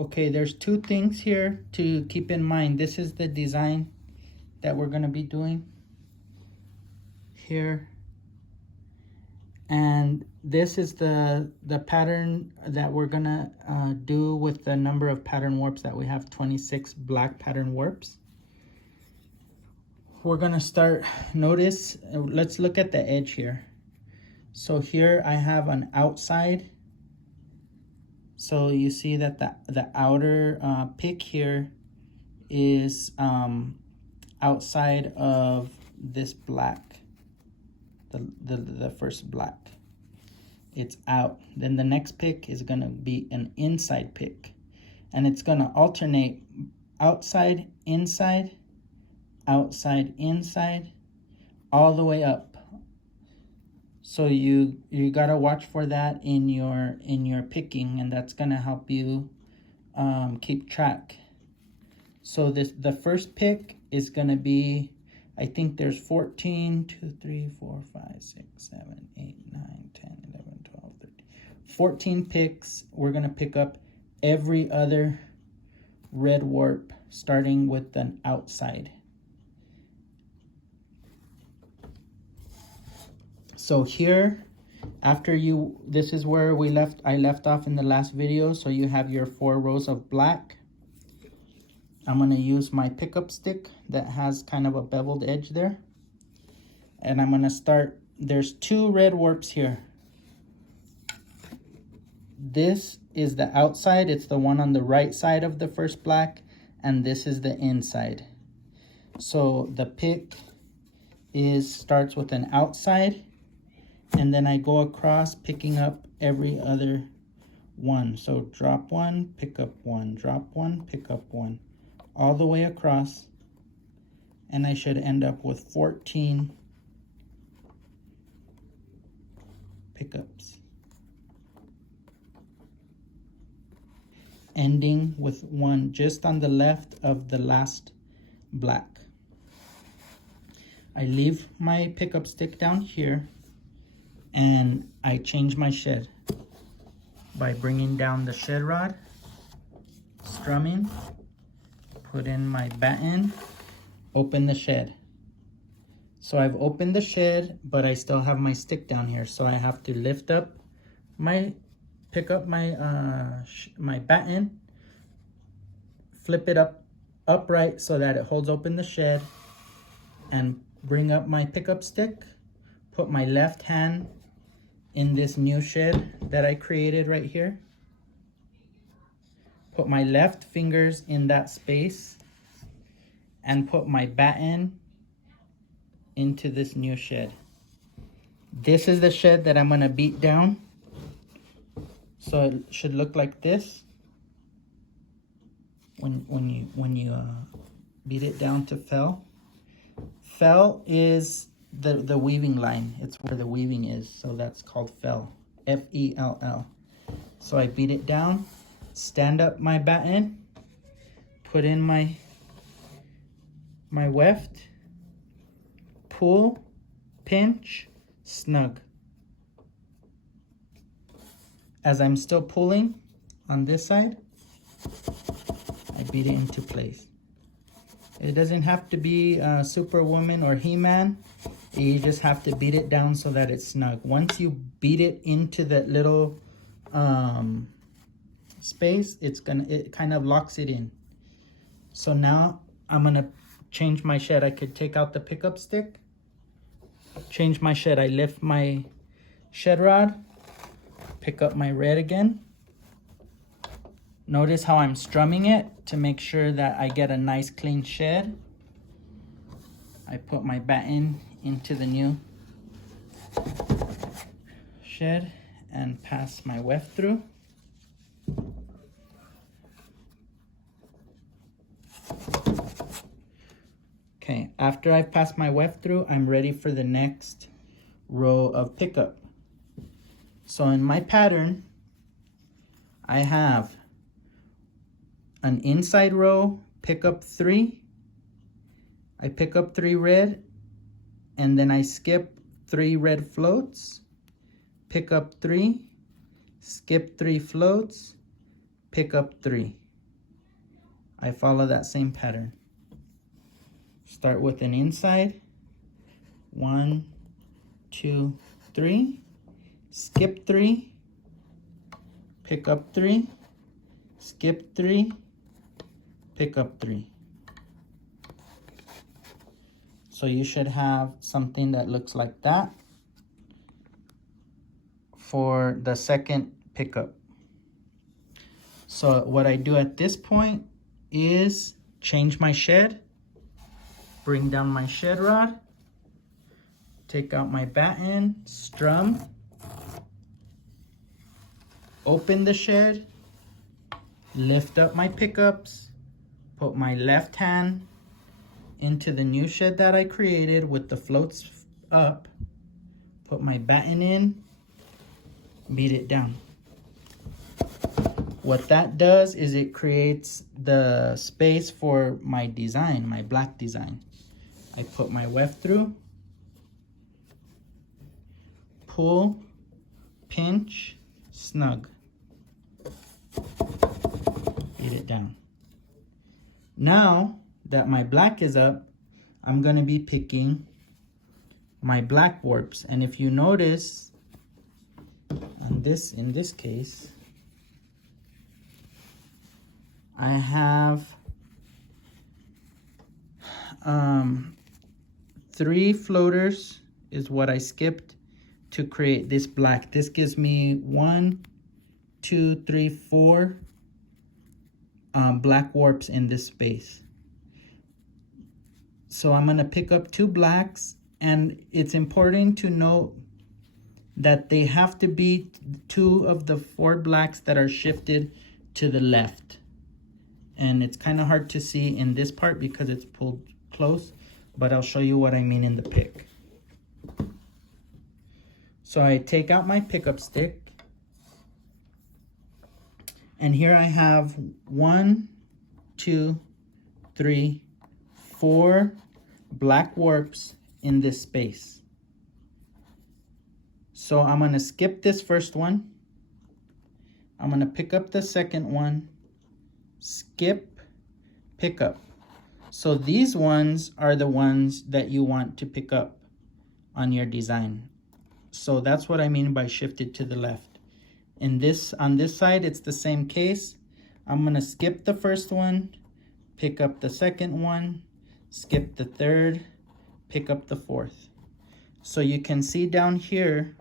Okay, there's two things here to keep in mind. This is the design that we're gonna be doing here. And this is the pattern that we're gonna do with the number of pattern warps that we have, 26 black pattern warps. We're gonna start, notice, let's look at the edge here. So here I have an outside. So you see that the outer pick here is outside of this black, the first black. It's out. Then the next pick is gonna be an inside pick, and it's gonna alternate outside, inside, outside, inside, all the way up. So you gotta watch for that in your picking, and that's gonna help you keep track. So the first pick is gonna be, I think there's 14, 2, 3, 4, 5, 6, 7, 8, 9, 10, 11, 12, 13, 14 picks. We're gonna pick up every other red warp starting with an outside. So here, after this is where I left off in the last video. So you have your 4 rows of black. I'm gonna use my pickup stick that has kind of a beveled edge there. And I'm gonna start, there's 2 red warps here. This is the outside, it's the one on the right side of the first black, and this is the inside. So the pick starts with an outside, and then I go across picking up every other one. So drop 1, pick up 1, drop 1, pick up 1, all the way across, and I should end up with 14 pickups, ending with 1 just on the left of the last black. I leave my pickup stick down here, and I change my shed by bringing down the shed rod, strumming, put in my batten, open the shed. So I've opened the shed, but I still have my stick down here. So I have to lift up pick up my batten, flip it upright so that it holds open the shed, and bring up my pickup stick, put my left hand in this new shed that I created right here. Put my left fingers in that space and put my batten into this new shed. This is the shed that I'm gonna beat down. So it should look like this when you beat it down to fell. Fell is the weaving line. It's where the weaving is, so that's called fell, F-E-L-L. So I beat it down, stand up my batten, put in my weft, pull, pinch, snug. As I'm still pulling on this side, I beat it into place. It doesn't have to be Superwoman or He-Man. You just have to beat it down so that it's snug. Once you beat it into that little space, it kind of locks it in. So now I'm gonna change my shed. I could take out the pickup stick, change my shed. I lift my shed rod, pick up my red again. Notice how I'm strumming it to make sure that I get a nice clean shed. I put my batten into the new shed and pass my weft through. Okay, after I've passed my weft through, I'm ready for the next row of pickup. So in my pattern, I have an inside row, pick up 3. I pick up 3 red, and then I skip 3 red floats, pick up 3, skip 3 floats, pick up 3. I follow that same pattern. Start with an inside, 1, 2, 3, skip 3, pick up 3, skip 3, pick up 3. So you should have something that looks like that for the second pickup. So what I do at this point is change my shed, bring down my shed rod, take out my batten, strum, open the shed, lift up my pickups, put my left hand into the new shed that I created with the floats up, put my batten in, beat it down. What that does is it creates the space for my design, my black design. I put my weft through, pull, pinch, snug, beat it down. Now that my black is up, I'm gonna be picking my black warps. And if you notice, in this case, I have 3 floaters is what I skipped to create this black. This gives me 1, 2, 3, 4 black warps in this space. So I'm gonna pick up 2 blacks, and it's important to note that they have to be 2 of the 4 blacks that are shifted to the left. And it's kind of hard to see in this part because it's pulled close, but I'll show you what I mean in the pick. So I take out my pickup stick, and here I have 1, 2, 3, 4 black warps in this space. So I'm gonna skip this first one. I'm gonna pick up the second one, skip, pick up. So these ones are the ones that you want to pick up on your design. So that's what I mean by shifted to the left. On this side, it's the same case. I'm gonna skip the first one, pick up the second one, skip the third, pick up the fourth. So you can see down here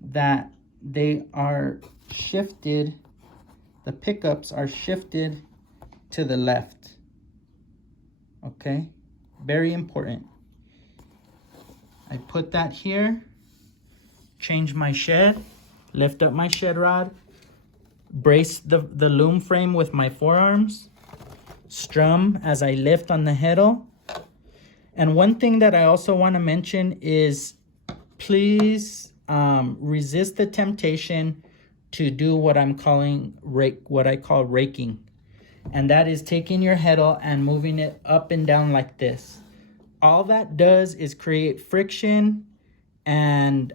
that they are shifted, the pickups are shifted to the left. Okay, very important. I put that here, change my shed, lift up my shed rod, brace the loom frame with my forearms, strum as I lift on the heddle. And one thing that I also want to mention is please resist the temptation to do what I'm calling what I call raking. And that is taking your heddle and moving it up and down like this. All that does is create friction and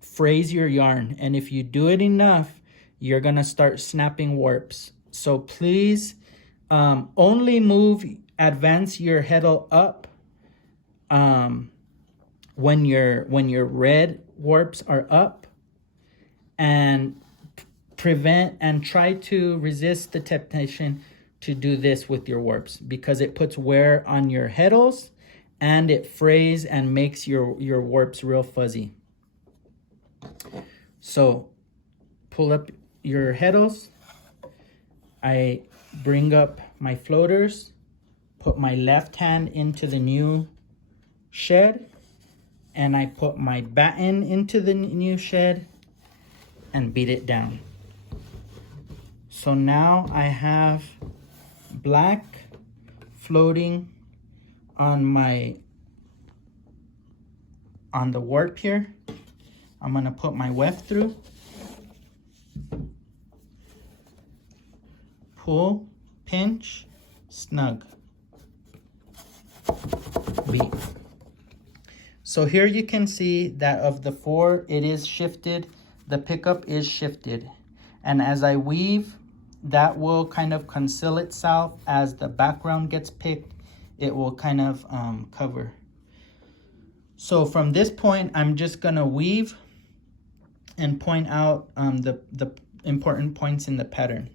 frays your yarn. And if you do it enough, you're gonna start snapping warps. So please only advance your heddle up when your red warps are up, and prevent and try to resist the temptation to do this with your warps, because it puts wear on your heddles and it frays and makes your warps real fuzzy. So pull up your heddles. I bring up my floaters, put my left hand into the new shed, and I put my batten into the new shed and beat it down. So now I have black floating on the warp here. I'm gonna put my weft through, pull, pinch, snug, beat. So here you can see that of the 4, it is shifted. The pickup is shifted. And as I weave that will kind of conceal itself as the background gets picked. It will kind of cover. So from this point, I'm just gonna weave and point out the important points in the pattern.